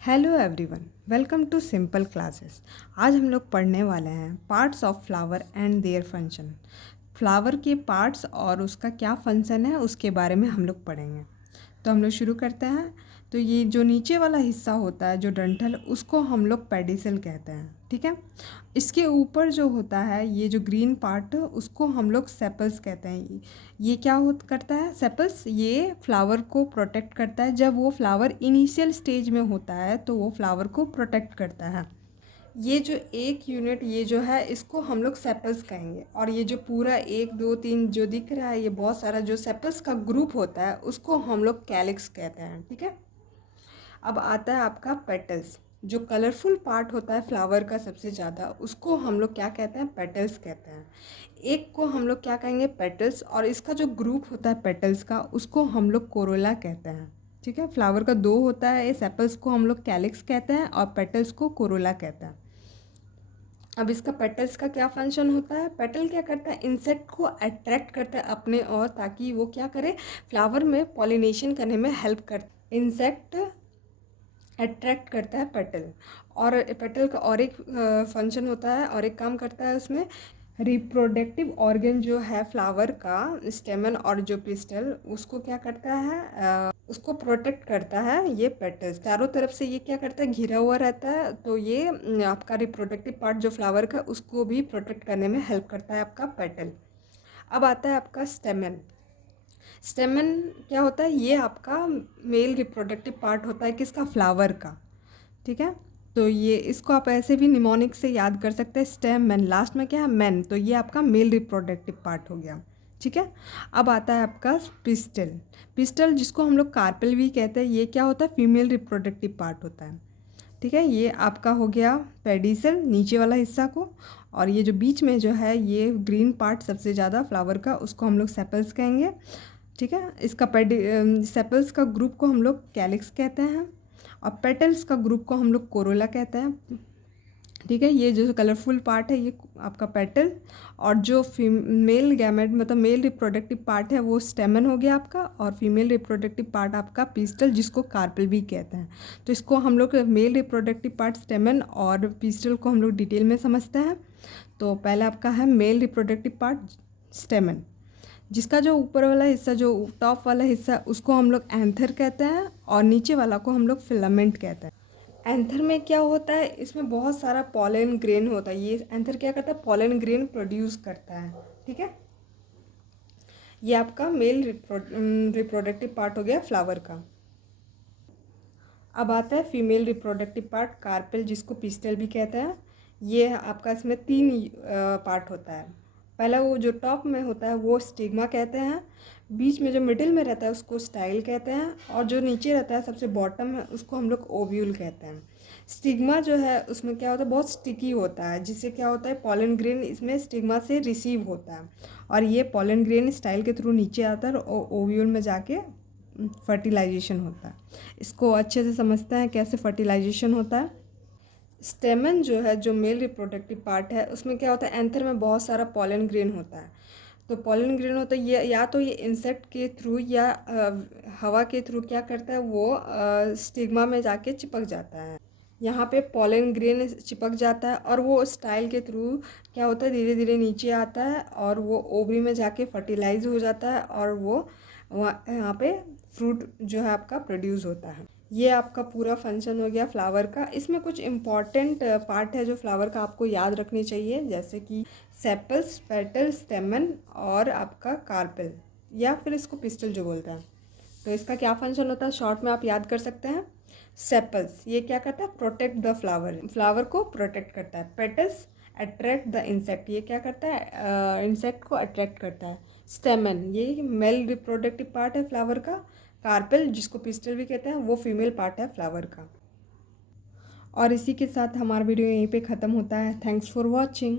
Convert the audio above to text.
Hello everyone, welcome to simple classes. आज हम लोग पढ़ने वाले हैं parts of flower and their function. Flower के पार्ट्स और उसका क्या फंक्शन है उसके बारे में हम लोग पढ़ेंगे। तो हम लोग शुरू करते हैं। तो ये जो नीचे वाला हिस्सा होता है जो डंठल, उसको हम लोग पेडिसल कहते हैं, ठीक है। इसके ऊपर जो होता है ये जो ग्रीन पार्ट, उसको हम लोग सेपल्स कहते हैं। ये क्या करता है सेपल्स? ये फ्लावर को प्रोटेक्ट करता है। जब वो फ्लावर इनिशियल स्टेज में होता है तो वो फ्लावर को प्रोटेक्ट करता है। ये जो एक यूनिट ये जो है इसको हम लोग सेपल्स कहेंगे। और ये जो पूरा 1 2 3 जो दिख रहा है ये बहुत सारा जो सेपल्स का ग्रुप होता है उसको हम लोग कैलिक्स कहते हैं, ठीक है। अब आता है आपका पेटल्स। जो कलरफुल पार्ट होता है फ्लावर का सबसे ज़्यादा, उसको हम लोग क्या कहते हैं? पेटल्स कहते हैं। एक को हम लोग क्या कहेंगे? पेटल्स। और इसका जो ग्रुप होता है पेटल्स का उसको हम लोग कोरोला कहते हैं, ठीक है। फ्लावर का दो होता है, इस एप्पल्स को हम लोग कैलिक्स कहते हैं और पेटल्स को कोरोला कहते हैं। अब इसका पेटल्स का क्या फंक्शन होता है? पेटल क्या करता है? इंसेक्ट को अट्रैक्ट करता है अपने और, ताकि वो क्या करे? फ्लावर में पॉलिनेशन करने में हेल्प कर। इंसेक्ट अट्रैक्ट करता है पेटल। और पेटल का और एक फंक्शन होता है और एक काम करता है उसमें। रिप्रोडक्टिव ऑर्गन जो है फ्लावर का, स्टेमन और जो पिस्टल, उसको क्या करता है? उसको प्रोटेक्ट करता है ये पेटल्स। चारों तरफ से ये क्या करता है? घिरा हुआ रहता है। तो ये आपका रिप्रोडक्टिव पार्ट जो फ्लावर का, उसको भी प्रोटेक्ट करने में हेल्प करता है आपका पेटल। अब आता है आपका स्टेमन। स्टेमन क्या होता है? ये आपका मेल रिप्रोडक्टिव पार्ट होता है किसका? फ्लावर का, ठीक है। तो ये इसको आप ऐसे भी निमोनिक से याद कर सकते हैं, स्टेम मैन, लास्ट में क्या है? मैन। तो ये आपका मेल रिप्रोडक्टिव पार्ट हो गया, ठीक है। अब आता है आपका पिस्टल। पिस्टल जिसको हम लोग कार्पेल भी कहते हैं, ये क्या होता है? फीमेल रिप्रोडक्टिव पार्ट होता है, ठीक है। ये आपका हो गया पेडिसल, नीचे वाला हिस्सा को। और ये जो बीच में जो है ये ग्रीन पार्ट सबसे ज़्यादा फ्लावर का, उसको हम लोग सेपल्स कहेंगे, ठीक है। इसका सेपल्स का ग्रुप को हम लोग कैलिक्स कहते हैं और पेटल्स का ग्रुप को हम लोग कोरोला कहते हैं, ठीक है। ये जो कलरफुल पार्ट है ये आपका पेटल। और जो फीमेल गैमेट मतलब मेल रिप्रोडक्टिव पार्ट है वो स्टेमन हो गया आपका, और फीमेल रिप्रोडक्टिव पार्ट आपका पिस्टल, जिसको कार्पेल भी कहते हैं। तो इसको हम लोग मेल रिप्रोडक्टिव पार्ट स्टेमन और पिस्टल को हम लोग डिटेल में समझते हैं। तो पहले आपका है मेल रिप्रोडक्टिव पार्ट स्टेमन, जिसका जो ऊपर वाला हिस्सा, जो टॉप वाला हिस्सा, उसको हम लोग एंथर कहते हैं और नीचे वाला को हम लोग फिलामेंट कहते हैं। एंथर में क्या होता है? इसमें बहुत सारा पॉलन ग्रेन होता है। ये एंथर क्या करता है? पॉलन ग्रेन प्रोड्यूस करता है, ठीक है। ये आपका मेल रिप्रोडक्टिव पार्ट हो गया फ्लावर का। अब आता है फीमेल रिप्रोडक्टिव पार्ट कार्पेल, जिसको पिस्टल भी कहते हैं। ये आपका इसमें 3 पार्ट होता है। पहला वो जो टॉप में होता है वो स्टिग्मा कहते हैं, बीच में जो मिडिल में रहता है उसको स्टाइल कहते हैं, और जो नीचे रहता है सबसे बॉटम है उसको हम लोग ओव्यूल कहते हैं। स्टिग्मा जो है उसमें क्या होता है? बहुत स्टिकी होता है, जिससे क्या होता है? पॉलन ग्रेन इसमें स्टिग्मा से रिसीव होता है और ये पॉलन ग्रेन स्टाइल के थ्रू नीचे आता है और ओव्यूल में जाके फर्टिलाइजेशन होता है। इसको अच्छे से समझते हैं कैसे फर्टिलाइजेशन होता है। स्टेमन जो है, जो मेल रिप्रोडक्टिव पार्ट है, उसमें क्या होता है? एंथर में बहुत सारा पॉलन ग्रेन होता है। तो पॉलन ग्रेन होता है ये, या तो ये इंसेक्ट के थ्रू या हवा के थ्रू क्या करता है? वो स्टिग्मा में जाके चिपक जाता है। यहाँ पे पॉलन ग्रेन चिपक जाता है और वो स्टाइल के थ्रू क्या होता है? धीरे धीरे नीचे आता है और वो ओवरी में जाके फर्टिलाइज हो जाता है और वो यहाँ पे फ्रूट जो है आपका प्रोड्यूस होता है। ये आपका पूरा फंक्शन हो गया फ्लावर का। इसमें कुछ इम्पॉर्टेंट पार्ट है जो फ्लावर का आपको याद रखने चाहिए, जैसे कि सेपल्स, पेटल, स्टेमन और आपका कार्पेल, या फिर इसको पिस्टल जो बोलते हैं। तो इसका क्या फंक्शन होता है शॉर्ट में आप याद कर सकते हैं। सेपल्स ये क्या करता है? प्रोटेक्ट द फ्लावर, फ्लावर को प्रोटेक्ट करता है। पेटल्स अट्रैक्ट द इंसेक्ट, ये क्या करता है? इंसेक्ट को अट्रैक्ट करता है। स्टेमन ये मेल रिप्रोडक्टिव पार्ट है फ्लावर का। कार्पेल जिसको पिस्टल भी कहते हैं वो फीमेल पार्ट है फ्लावर का। और इसी के साथ हमारा वीडियो यहीं पे ख़त्म होता है। Thanks for watching.